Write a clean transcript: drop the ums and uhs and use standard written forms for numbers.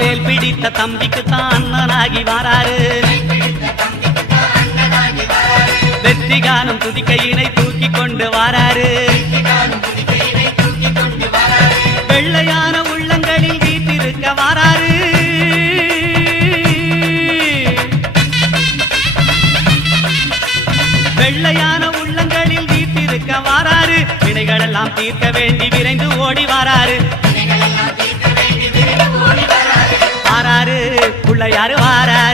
வேல் பிடித்த தம்பிக்கு தான் அண்ணனாகி வாராரு வெற்றி காணும் துதிக்கையினை தூக்கி கொண்டு வாராரு வெள்ளையான உள்ளங்களில் வீட்டிருக்க வாராரு வெள்ளையான உள்ளங்களில் வீட்டிருக்க வாராரு வினைகளெல்லாம் தீர்க்க வேண்டி விரைந்து ஓடி வாராரு வாராரு பிள்ளையாரு வாராரு